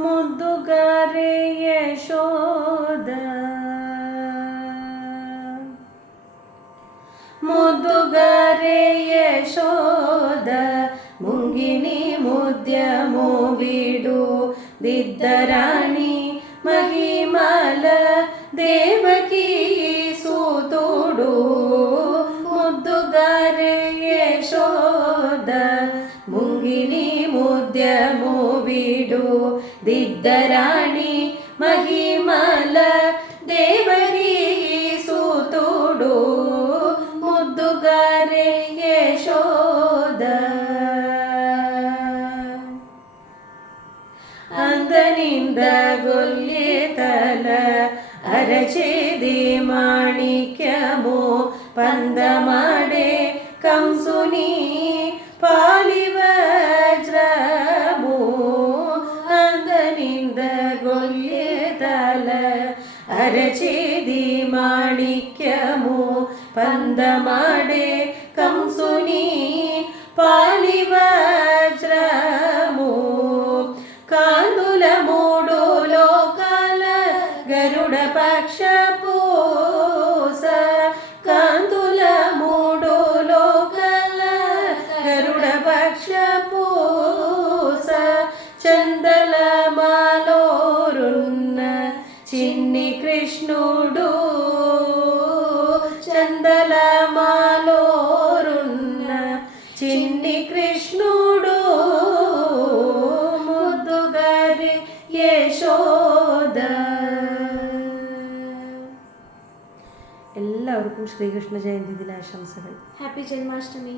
ಮುದ್ದುಗಾರೆ ಯಶೋದ ಮುದ್ದುಗಾರೆ ಯಶೋದ ಮುಂಗಿನಿ ಮುದ್ಯ ಮೋಬಿಡು ದಿದ್ದರಾಣಿ ಮಹಿಮಲ ದೇವಕಿ ಸೂತೋಡು ಮುದ್ದುಗಾರೆ ಯಶೋದ ಮುಂಗಿನಿ ಮುದ್ಯ ಮೋಬಿಡು ದಿದ್ದರಾಣಿ ಮಹಿಮಲ ದೇವಕಿ ಸೂತೋಡು ಮುದ್ದುಗಾರೆ ಯಶೋದ ಅಂದನಿಂದ ಗೊಲ್ಲೆ ತಲ ಅರಚೇದಿ ಮಾಣಿಕ್ಯಮೋ ಪಂದ ಮಾಡೆ ಕಂಸುನಿ ಪಾಲಿ ವಜ್ರಮೋ ಅಂದನಿಂದ ಗೊಲ್ಲೆ ತಲ ಅರಚೇದಿ ಮಾಣಿಕ್ಯಮೋ ಪಂದ ಮಾಡೆ ಕಂಸುನಿ ಪಾಲಿ ವಜ್ರಮೋ ಕಾಂದುಲ ಮೂಡು ಲೋಕಲ ಗರುಡ ಪಕ್ಷ ಪೂಸ ಕಾಂದುಲ ಮೂಡು ಲೋಕಲ ಗರುಡ ಪಕ್ಷ ಪೂಸ ಚಂದಲ మాలోరున్న చిన్ని కృష్ణుడు చందల మాలోరున్న చిన్ని కృష్ణుడు ಮುದ್ದುಗಾರೆ ಯಶೋದ. എല്ലാവർക്കും ശ്രീകൃഷ്ണ ജയന്തി ദിനാശംസകൾ. ഹാപ്പി ജന്മാഷ്ടമി.